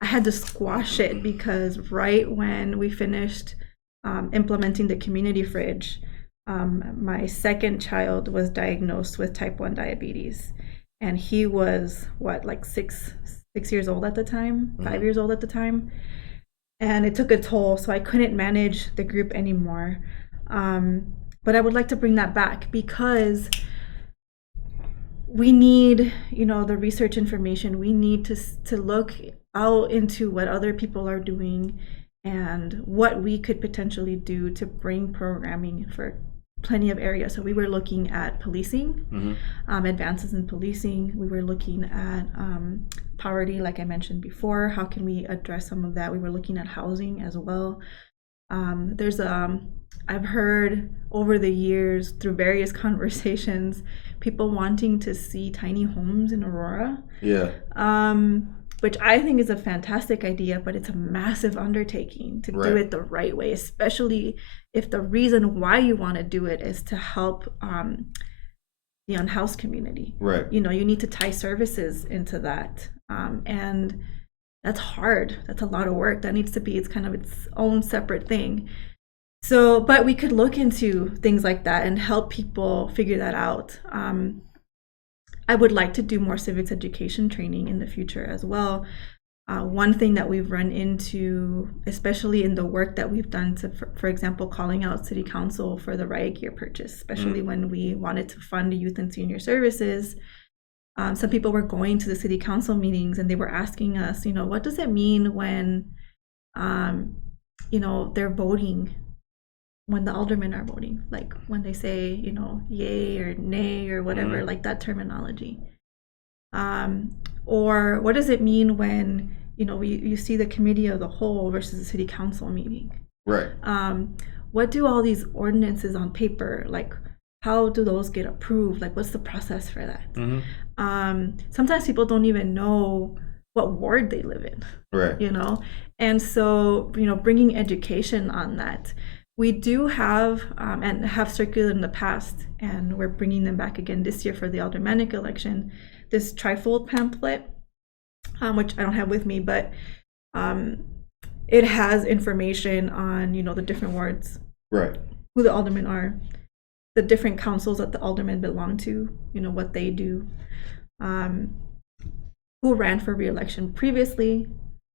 I had to squash it because right when we finished implementing the community fridge, my second child was diagnosed with type 1 diabetes, and he was like six years old at the time, 5 years old at the time, and it took a toll. So I couldn't manage the group anymore. But I would like to bring that back because we need, the research information. We need to look out into what other people are doing and what we could potentially do to bring programming for plenty of areas. So we were looking at policing, advances in policing. We were looking at poverty, like I mentioned before. How can we address some of that? We were looking at housing as well. I've heard over the years through various conversations, people wanting to see tiny homes in Aurora. Yeah. Which I think is a fantastic idea, but it's a massive undertaking to do it the right way, especially if the reason why you want to do it is to help the unhoused community. Right. You need to tie services into that. And that's hard. That's a lot of work. That needs to be, it's kind of its own separate thing. So, but we could look into things like that and help people figure that out. I would like to do more civics education training in the future as well. One thing that we've run into, especially in the work that we've done to, for example, calling out city council for the riot gear purchase, especially when we wanted to fund youth and senior services. Some people were going to the city council meetings and they were asking us, what does it mean when, they're voting, when the aldermen are voting, like when they say, yay or nay or whatever, like that terminology. Or what does it mean when, you see the committee of the whole versus the city council meeting? Right. What do all these ordinances on paper, like how do those get approved? Like what's the process for that? Sometimes people don't even know what ward they live in. Right. And so, bringing education on that. We do have, and have circulated in the past, and we're bringing them back again this year for the aldermanic election, this trifold pamphlet, which I don't have with me, but it has information on, the different wards, right, who the aldermen are, the different councils that the aldermen belong to, what they do, who ran for re-election previously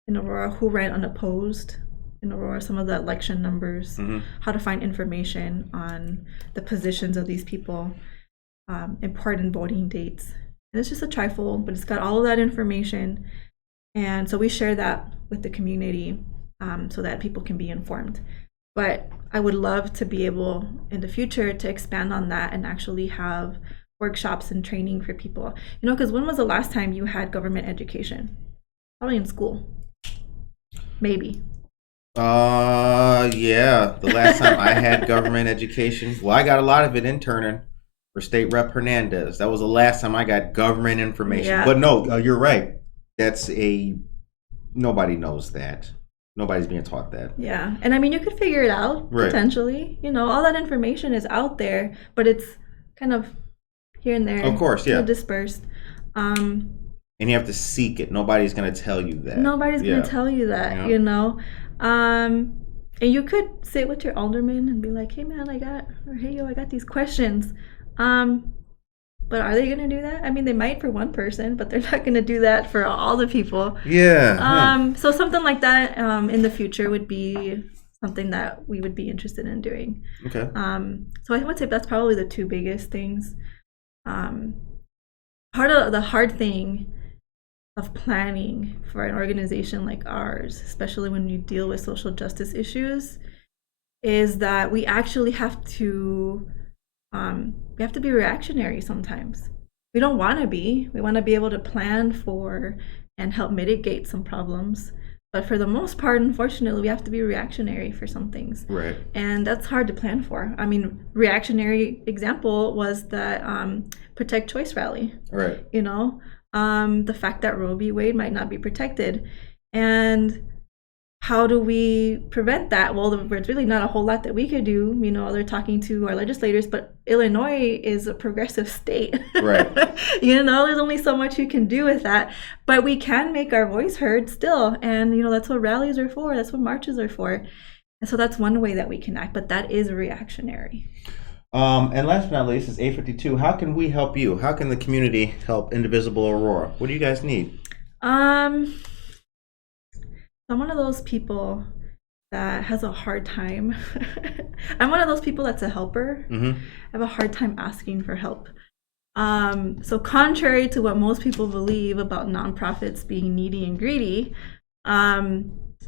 in Aurora, who ran unopposed in Aurora, some of the election numbers, how to find information on the positions of these people, important voting dates. And it's just a trifold, but it's got all of that information. And so we share that with the community so that people can be informed. But I would love to be able in the future to expand on that and actually have workshops and training for people. Because when was the last time you had government education? Probably in school. Maybe. Yeah. The last time I had government education, well, I got a lot of it interning for State Rep Hernandez. That was the last time I got government information. Yeah. But no, you're right. Nobody knows that. Nobody's being taught that. Yeah. And I mean, you could figure it out potentially. All that information is out there, but it's kind of here and there. Of course, yeah. Dispersed. And you have to seek it. Nobody's going to tell you that. Nobody's going to tell you that, And you could sit with your alderman and be like, hey man, I got these questions. But are they going to do that? I mean, they might for one person, but they're not going to do that for all the people. Yeah. So something like that in the future would be something that we would be interested in doing. Okay. So I would say that's probably the two biggest things. Part of the hard thing of planning for an organization like ours, especially when you deal with social justice issues, is that we actually have to be reactionary sometimes. We don't want to be. We want to be able to plan for and help mitigate some problems. But for the most part, unfortunately, we have to be reactionary for some things. Right. And that's hard to plan for. I mean, reactionary example was that Protect Choice rally. Right. You know, the fact that Roe v. Wade might not be protected. And how do we prevent that? Well, there's really not a whole lot that we could do. You know, they're talking to our legislators, but Illinois is a progressive state. Right. You know, there's only so much you can do with that. But we can make our voice heard still. And, you know, that's what rallies are for. That's what marches are for. And so that's one way that we can act. But that is reactionary. And last but not least, it's 8:52. How can we help you? How can the community help Indivisible Aurora? What do you guys need? I'm one of those people that has a hard time. I'm one of those people that's a helper. Mm-hmm. I have a hard time asking for help. So contrary to what most people believe about nonprofits being needy and greedy,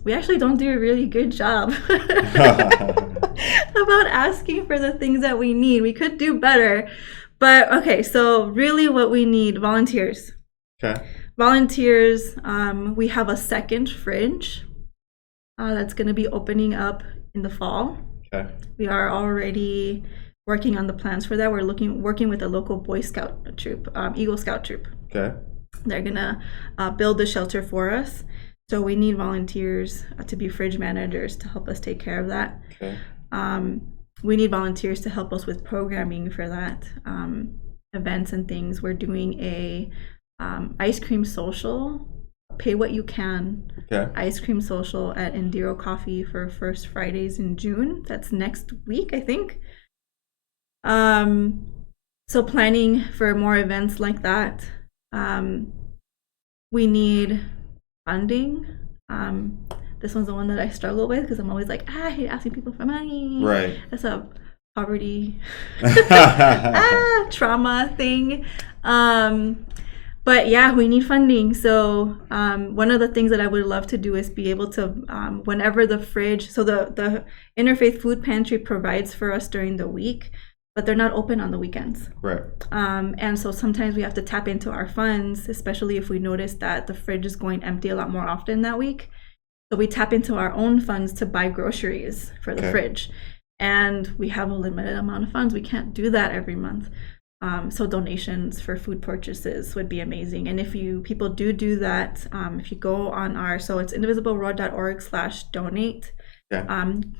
we actually don't do a really good job about asking for the things that we need. We could do better. But okay, so really what we need, volunteers. Okay. Volunteers, we have a second fridge that's going to be opening up in the fall. Okay. We are already working on the plans for that. We're working with a local Boy Scout troop, Eagle Scout troop. Okay. They're going to build the shelter for us. So we need volunteers to be fridge managers to help us take care of that. Okay. We need volunteers to help us with programming for that, events and things. We're doing a ice cream social, pay what you can. Okay. Ice cream social at Indiro Coffee for First Fridays in June. That's next week, I think. So planning for more events like that. We need funding. This one's the one that I struggle with because I'm always like, I hate asking people for money. Right. That's a poverty trauma thing. But yeah, we need funding. So one of the things that I would love to do is be able to, whenever the fridge, so the Interfaith Food Pantry provides for us during the week, but they're not open on the weekends. Right. And so sometimes we have to tap into our funds, especially if we notice that the fridge is going empty a lot more often that week. So we tap into our own funds to buy groceries for the fridge. And we have a limited amount of funds. We can't do that every month. So donations for food purchases would be amazing. And if people do that, if you go on so it's indivisibleaurora.org/donate,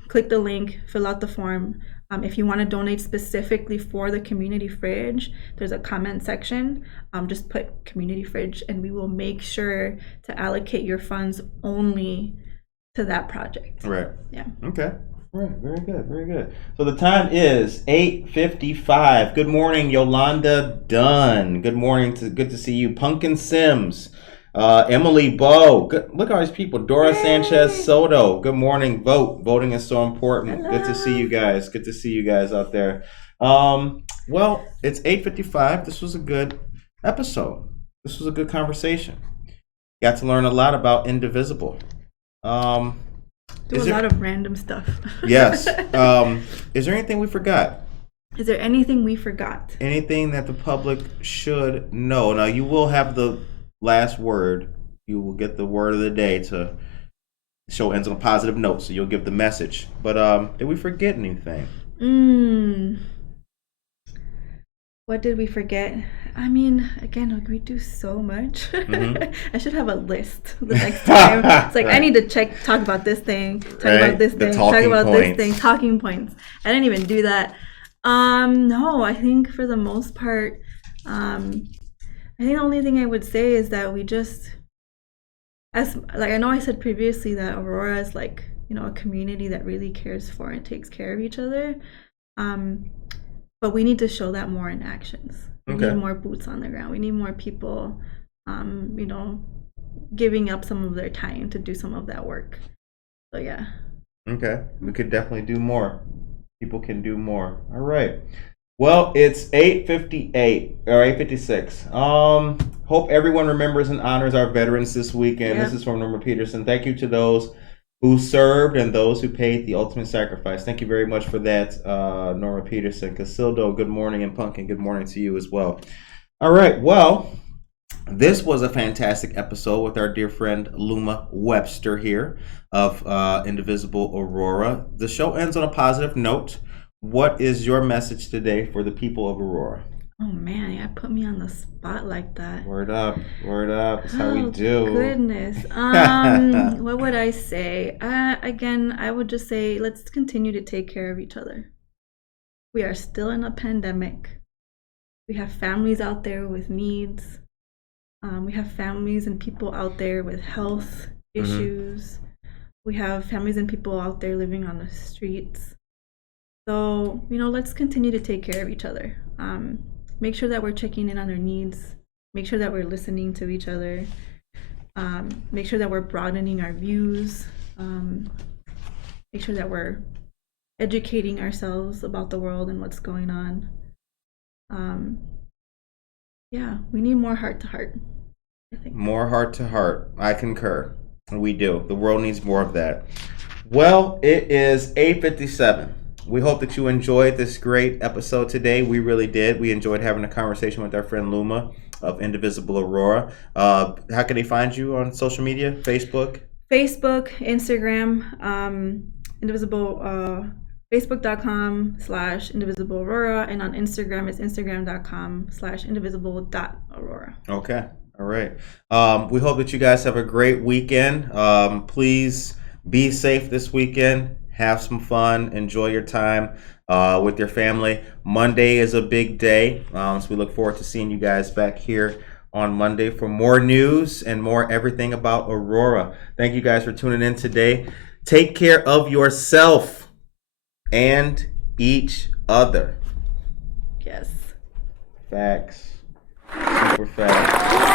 click the link, fill out the form. If you want to donate specifically for the community fridge, there's a comment section. Just put community fridge and we will make sure to allocate your funds only to that project. Right. Yeah. Okay. All right. Very good. Very good. So the time is 8:55. Good morning, Yolanda Dunn. Good morning. Good to see you. Pumpkin Sims. Emily Bowe. Look at all these people. Dora Sanchez Soto. Good morning. Voting is so important. Hello. Good to see you guys. Good to see you guys out there. Well, it's 8:55. This was a good episode. This was a good conversation. Got to learn a lot about Indivisible. Do a lot of random stuff. Yes. Is there anything we forgot? Is there anything we forgot? Anything that the public should know? Now, you will have the last word. You will get the word of the day to show ends on a positive note, so you'll give the message. But did we forget anything? What did we forget? I mean, again, like, we do so much. I should have a list the next time. It's like, I need to talk about this thing, about this thing, talk about this thing, talking points. I didn't even do that. No, I think for the most part, I think the only thing I would say is that we just, I know I said previously that Aurora is like, a community that really cares for and takes care of each other. But we need to show that more in actions. We need more boots on the ground. We need more people, giving up some of their time to do some of that work. So yeah. Okay, we could definitely do more. People can do more. All right. Well, it's 8:58 or 8:56. Hope everyone remembers and honors our veterans this weekend. This is from Norma Peterson. Thank you to those who served and those who paid the ultimate sacrifice. Thank you very much for that, Norma Peterson. Casildo, good morning, and Pumpkin, good morning to you as well. All right, well, this was a fantastic episode with our dear friend Luma Webster here of Indivisible Aurora. The show ends on a positive note. What is your message today for the people of Aurora? Oh man, yeah, put me on the spot like that. Word up, word up. That's how we do. Goodness. What would I say? Again, I would just say let's continue to take care of each other. We are still in a pandemic. We have families out there with needs. We have families and people out there with health issues. We have families and people out there living on the streets. So, let's continue to take care of each other. Make sure that we're checking in on their needs. Make sure that we're listening to each other. Make sure that we're broadening our views. Make sure that we're educating ourselves about the world and what's going on. Yeah, we need more heart to heart, I think. More heart to heart. I concur. We do. The world needs more of that. Well, it is 8:57. We hope that you enjoyed this great episode today. We really did. We enjoyed having a conversation with our friend Luma of Indivisible Aurora. How can they find you on social media? Facebook, Instagram, Facebook.com/Indivisible Aurora, and on Instagram it's Instagram.com/indivisible.aurora. Okay. All right. We hope that you guys have a great weekend. Please be safe this weekend. Have some fun. Enjoy your time with your family. Monday is a big day. So we look forward to seeing you guys back here on Monday for more news and more everything about Aurora. Thank you guys for tuning in today. Take care of yourself and each other. Yes. Facts. Super facts.